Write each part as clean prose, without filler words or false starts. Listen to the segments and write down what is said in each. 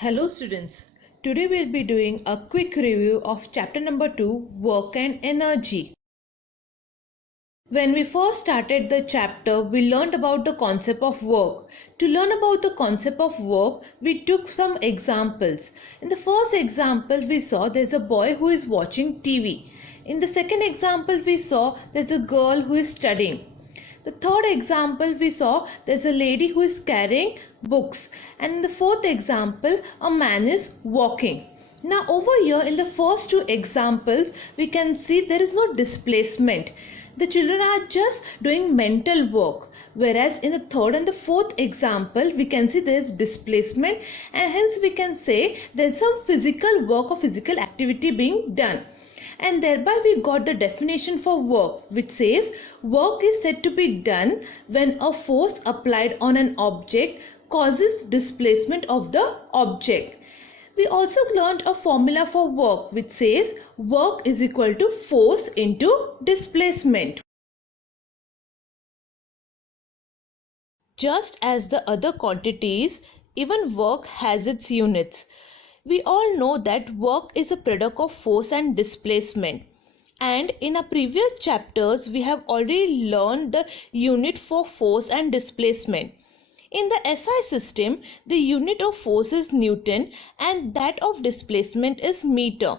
Hello students, today we'll be doing a quick review of chapter number 2, Work and Energy. When we first started the chapter, we learned about the concept of work. To learn about the concept of work, we took some examples. In the first example, we saw there's a boy who is watching TV. In the second example, we saw there's a girl who is studying. The third example we saw there's a lady who is carrying books, and in the fourth example a man is walking. Now over here in the first two examples we can see there is no displacement. The children are just doing mental work, whereas in the third and the fourth example we can see there is displacement, and hence we can say there is some physical work or physical activity being done. And thereby we got the definition for work, which says work is said to be done when a force applied on an object causes displacement of the object. We also learned a formula for work, which says work is equal to force into displacement. Just as the other quantities, even work has its units. We all know that work is a product of force and displacement. And in our previous chapters, we have already learned the unit for force and displacement. In the SI system, the unit of force is Newton and that of displacement is meter.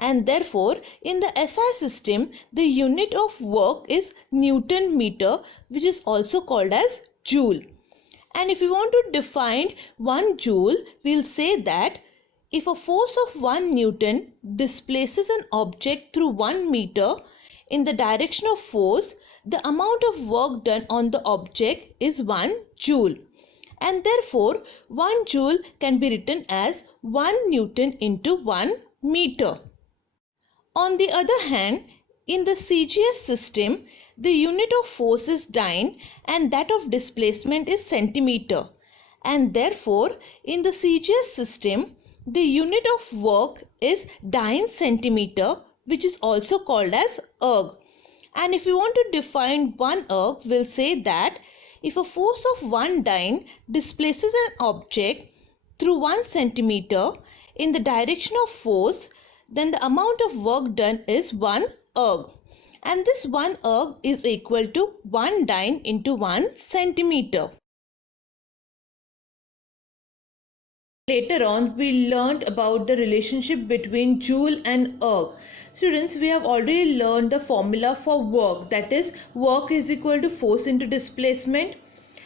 And therefore, in the SI system, the unit of work is Newton meter, which is also called as joule. And if we want to define 1 joule, we'll say that if a force of 1 Newton displaces an object through 1 meter in the direction of force, the amount of work done on the object is 1 joule. And therefore, 1 joule can be written as 1 Newton into 1 meter. On the other hand, in the CGS system, the unit of force is dyne and that of displacement is centimeter. And therefore, in the CGS system, the unit of work is dyne centimeter, which is also called as erg. And if we want to define 1 erg, we'll say that if a force of 1 dyne displaces an object through 1 centimeter in the direction of force, then the amount of work done is 1 erg. And this 1 erg is equal to 1 dyne into 1 centimeter. Later on, we learned about the relationship between joule and erg. Students, we have already learned the formula for work, that is, work is equal to force into displacement.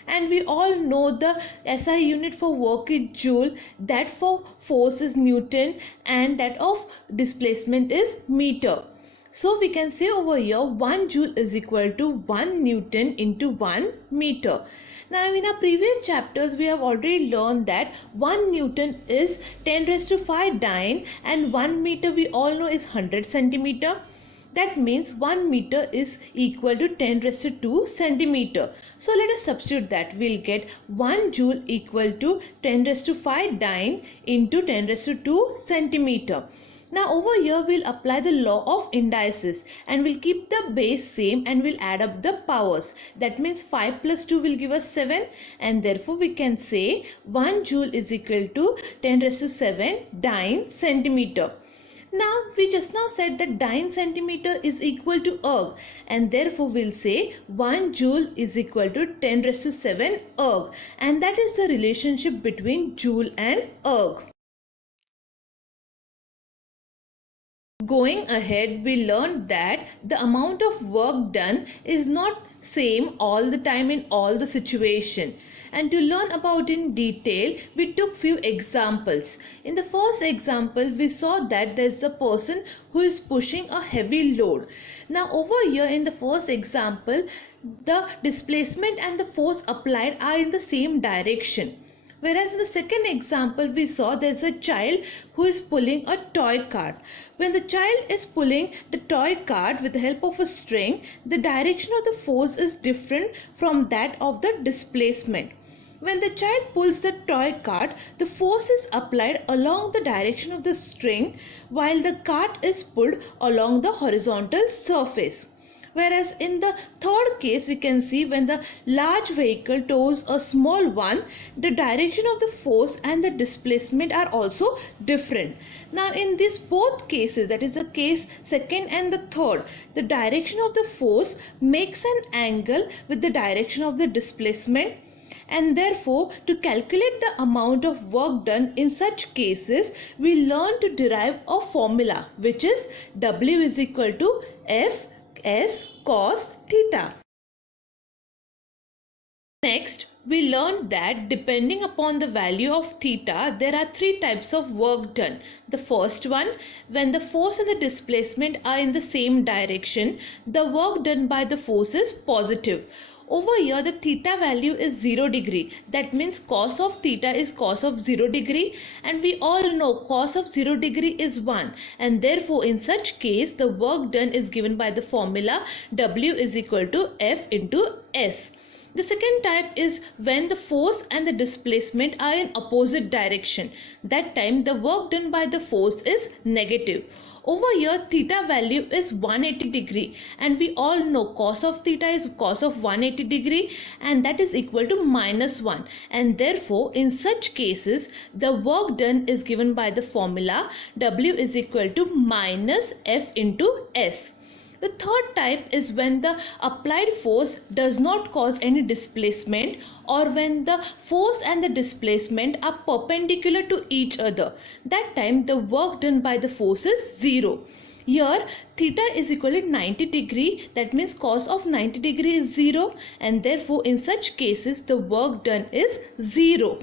And we all know the SI unit for work is joule, that for force is Newton, and that of displacement is meter. So we can say over here 1 joule is equal to 1 Newton into 1 meter. Now in our previous chapters we have already learned that 1 Newton is 10 raised to 5 dyne and 1 meter we all know is 100 centimeter. That means 1 meter is equal to 10 raised to 2 centimeter. So let us substitute that. We'll get 1 joule equal to 10 raised to 5 dyne into 10 raised to 2 centimeter. Now over here we'll apply the law of indices and we'll keep the base same and we'll add up the powers. That means 5 plus 2 will give us 7, and therefore we can say 1 joule is equal to 10 raised to 7 dyne centimeter. Now we just now said that dyne centimeter is equal to erg, and therefore we'll say 1 joule is equal to 10 raised to 7 erg, and that is the relationship between joule and erg. Going ahead, we learned that the amount of work done is not same all the time in all the situation. And to learn about in detail, we took few examples. In the first example, we saw that there's the person who is pushing a heavy load. Now over here in the first example, the displacement and the force applied are in the same direction. Whereas in the second example, we saw there's a child who is pulling a toy cart. When the child is pulling the toy cart with the help of a string, the direction of the force is different from that of the displacement. When the child pulls the toy cart, the force is applied along the direction of the string while the cart is pulled along the horizontal surface. Whereas in the third case, we can see when the large vehicle tows a small one, the direction of the force and the displacement are also different. Now in these both cases, that is the case second and the third, the direction of the force makes an angle with the direction of the displacement, and therefore to calculate the amount of work done in such cases, we learn to derive a formula which is W is equal to F S cos theta. Next, we learned that depending upon the value of theta, there are three types of work done. The first one, when the force and the displacement are in the same direction, the work done by the force is positive. Over here, the theta value is 0 degree. That means cos of theta is cos of 0 degree, and we all know cos of 0 degree is 1, and therefore in such case the work done is given by the formula W is equal to F into S. The second type is when the force and the displacement are in opposite direction. That time the work done by the force is negative. Over here, theta value is 180 degree, and we all know cos of theta is cos of 180 degree, and that is equal to -1, and therefore in such cases the work done is given by the formula W is equal to minus F into S. The third type is when the applied force does not cause any displacement, or when the force and the displacement are perpendicular to each other. That time the work done by the force is 0. Here theta is equal to 90 degree, that means cos of 90 degree is 0, and therefore in such cases the work done is 0.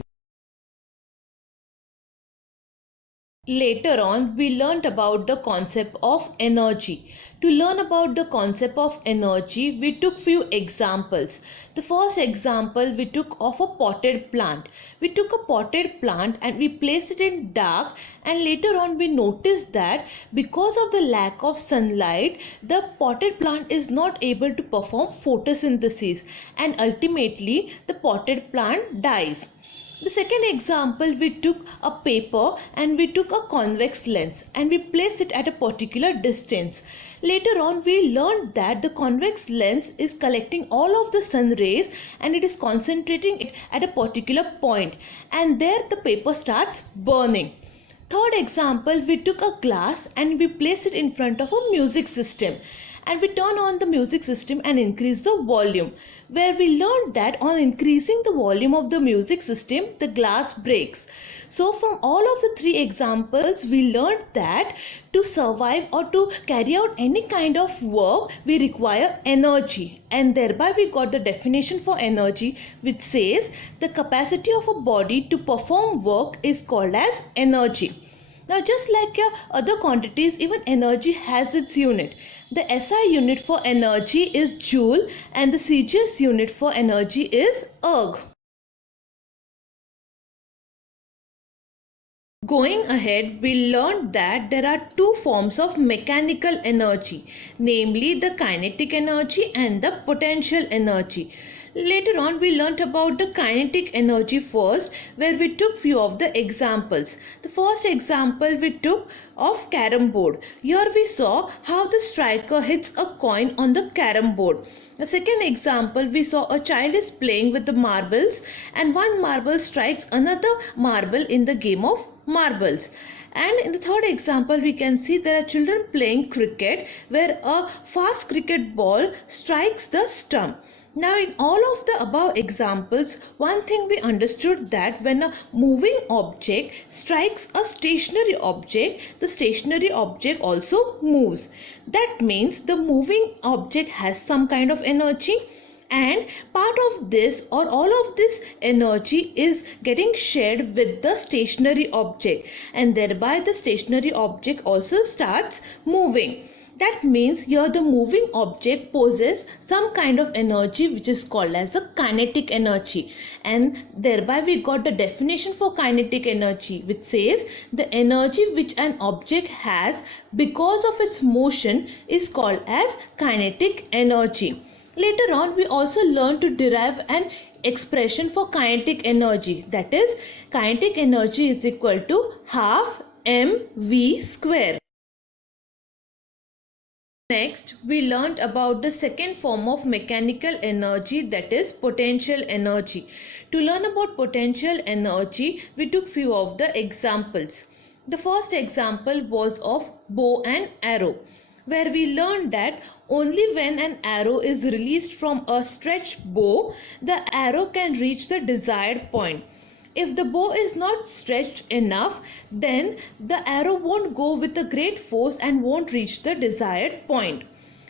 Later on, we learnt about the concept of energy. To learn about the concept of energy, we took few examples. The first example we took of a potted plant. We took a potted plant and we placed it in dark, and later on we noticed that because of the lack of sunlight, the potted plant is not able to perform photosynthesis, and ultimately the potted plant dies. The second example, we took a paper and we took a convex lens and we placed it at a particular distance. Later on, we learned that the convex lens is collecting all of the sun rays and it is concentrating it at a particular point, and there the paper starts burning. Third example, we took a glass and we placed it in front of a music system, and we turn on the music system and increase the volume, where we learned that on increasing the volume of the music system, the glass breaks. So from all of the three examples, we learned that to survive or to carry out any kind of work, we require energy, and thereby we got the definition for energy, which says the capacity of a body to perform work is called as energy. Now, just like your other quantities, even energy has its unit. The SI unit for energy is joule, and the CGS unit for energy is erg. Going ahead, we learned that there are two forms of mechanical energy, namely the kinetic energy and the potential energy. Later on, we learnt about the kinetic energy first, where we took few of the examples. The first example we took of carom board. Here we saw how the striker hits a coin on the carom board. The second example, we saw a child is playing with the marbles, and one marble strikes another marble in the game of marbles. And in the third example, we can see there are children playing cricket, where a fast cricket ball strikes the stump. Now, in all of the above examples, one thing we understood, that when a moving object strikes a stationary object, the stationary object also moves. That means the moving object has some kind of energy, and part of this or all of this energy is getting shared with the stationary object, and thereby the stationary object also starts moving. That means here the moving object possesses some kind of energy which is called as a kinetic energy, and thereby we got the definition for kinetic energy, which says the energy which an object has because of its motion is called as kinetic energy. Later on, we also learned to derive an expression for kinetic energy, that is kinetic energy is equal to half mv square. Next, we learned about the second form of mechanical energy, that is potential energy. To learn about potential energy, we took few of the examples. The first example was of bow and arrow, where we learned that only when an arrow is released from a stretched bow, the arrow can reach the desired point. If the bow is not stretched enough, then the arrow won't go with a great force and won't reach the desired point.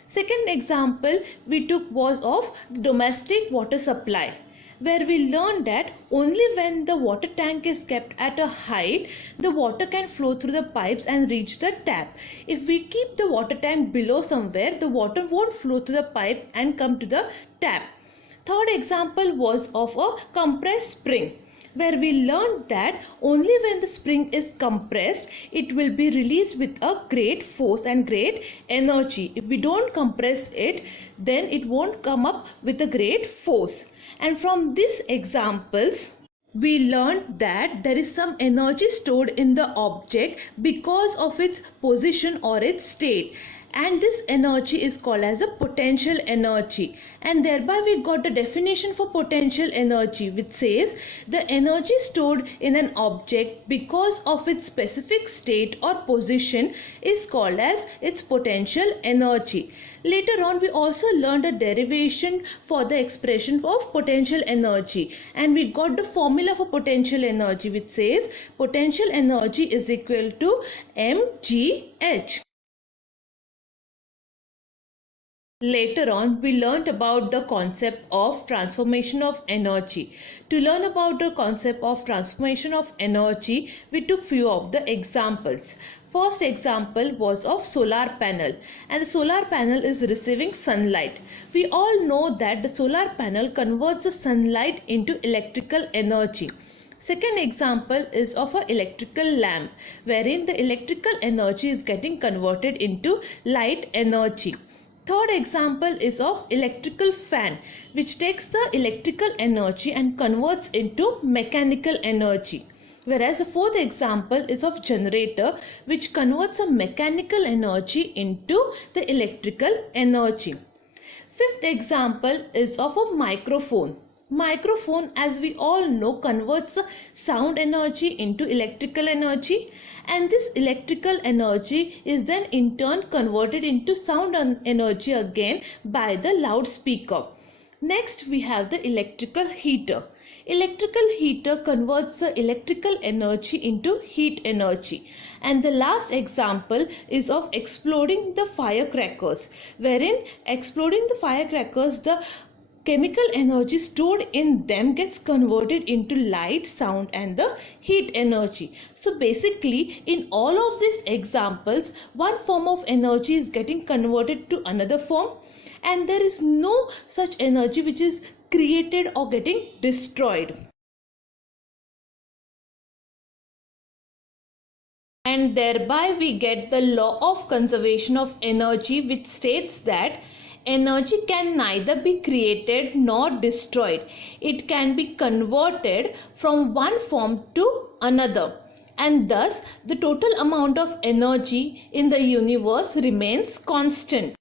Second example we took was of domestic water supply, where we learned that only when the water tank is kept at a height, the water can flow through the pipes and reach the tap. If we keep the water tank below somewhere, the water won't flow through the pipe and come to the tap. Third example was of a compressed spring, where we learned that only when the spring is compressed, it will be released with a great force and great energy. If we don't compress it, then it won't come up with a great force. And from these examples, we learned that there is some energy stored in the object because of its position or its state, and this energy is called as a potential energy. And thereby we got the definition for potential energy, which says the energy stored in an object because of its specific state or position is called as its potential energy. Later on, we also learned a derivation for the expression of potential energy, and we got the formula for potential energy, which says potential energy is equal to mgh. Later on, we learnt about the concept of transformation of energy. To learn about the concept of transformation of energy, we took few of the examples. First example was of solar panel, and the solar panel is receiving sunlight. We all know that the solar panel converts the sunlight into electrical energy. Second example is of an electrical lamp, wherein the electrical energy is getting converted into light energy. Third example is of electrical fan, which takes the electrical energy and converts into mechanical energy. Whereas the fourth example is of generator, which converts a mechanical energy into the electrical energy. Fifth example is of a microphone. Microphone, as we all know, converts the sound energy into electrical energy, and this electrical energy is then in turn converted into sound energy again by the loudspeaker. Next, we have the electrical heater. Electrical heater converts the electrical energy into heat energy. And the last example is of exploding the firecrackers, wherein exploding the firecrackers, the chemical energy stored in them gets converted into light, sound and the heat energy. So basically, in all of these examples, one form of energy is getting converted to another form, and there is no such energy which is created or getting destroyed. And thereby we get the law of conservation of energy, which states that energy can neither be created nor destroyed. It can be converted from one form to another, and thus the total amount of energy in the universe remains constant.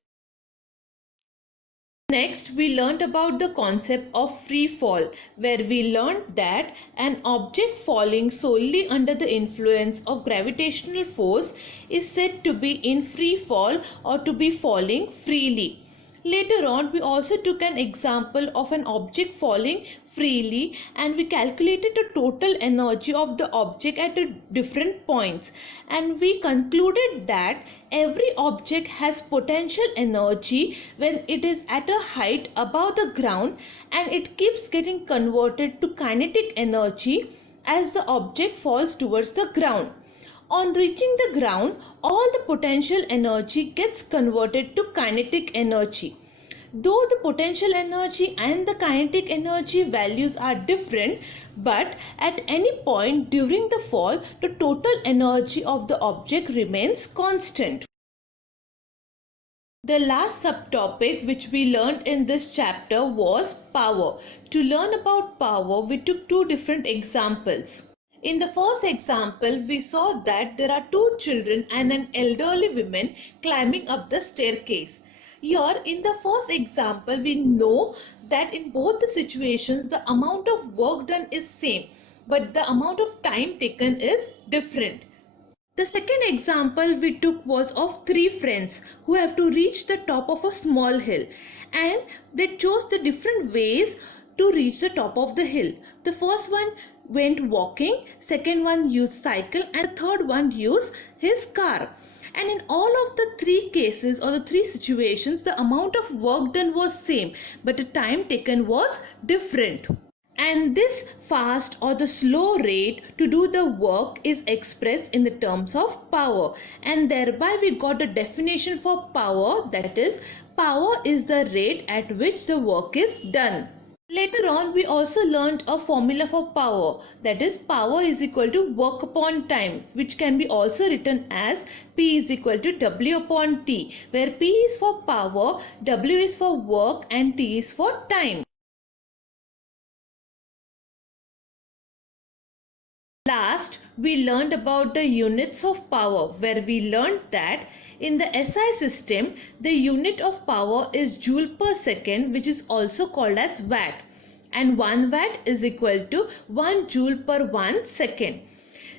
Next, we learnt about the concept of free fall, where we learnt that an object falling solely under the influence of gravitational force is said to be in free fall or to be falling freely. Later on, we also took an example of an object falling freely, and we calculated the total energy of the object at different points, and we concluded that every object has potential energy when it is at a height above the ground, and it keeps getting converted to kinetic energy as the object falls towards the ground. On reaching the ground, all the potential energy gets converted to kinetic energy. Though the potential energy and the kinetic energy values are different, but at any point during the fall, the total energy of the object remains constant. The last subtopic which we learned in this chapter was power. To learn about power, we took two different examples. In the first example, we saw that there are two children and an elderly woman climbing up the staircase. Here, in the first example, we know that in both the situations, the amount of work done is same, but the amount of time taken is different. The second example we took was of three friends who have to reach the top of a small hill, and they chose the different ways to reach the top of the hill. The first one went walking, second one used cycle, and the third one used his car. And in all of the three cases or the three situations, the amount of work done was same, but the time taken was different. And this fast or the slow rate to do the work is expressed in the terms of power, and thereby we got a definition for power, that is, power is the rate at which the work is done. Later on, we also learned a formula for power, that is, power is equal to work upon time, which can be also written as P is equal to W upon T, where P is for power, W is for work, and T is for time. Last, we learned about the units of power, where we learned that in the SI system, the unit of power is joule per second, which is also called as watt, and 1 watt is equal to 1 joule per 1 second.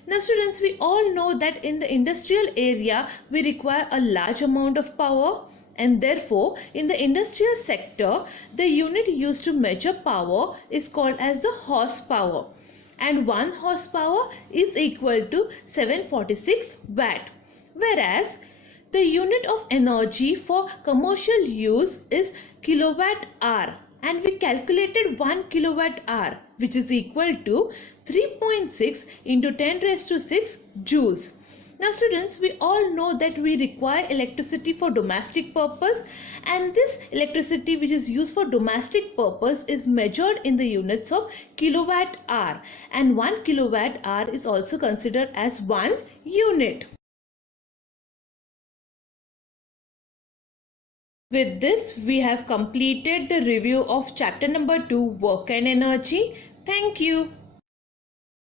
Now students, we all know that in the industrial area, we require a large amount of power, and therefore in the industrial sector, the unit used to measure power is called as the horsepower. And 1 horsepower is equal to 746 watt, whereas the unit of energy for commercial use is kilowatt hour, and we calculated 1 kilowatt hour, which is equal to 3.6 into 10 raised to 6 joules. Now students, we all know that we require electricity for domestic purpose, and this electricity which is used for domestic purpose is measured in the units of kilowatt hour, and 1 kilowatt hour is also considered as 1 unit. With this, we have completed the review of chapter number 2, Work and Energy. Thank you.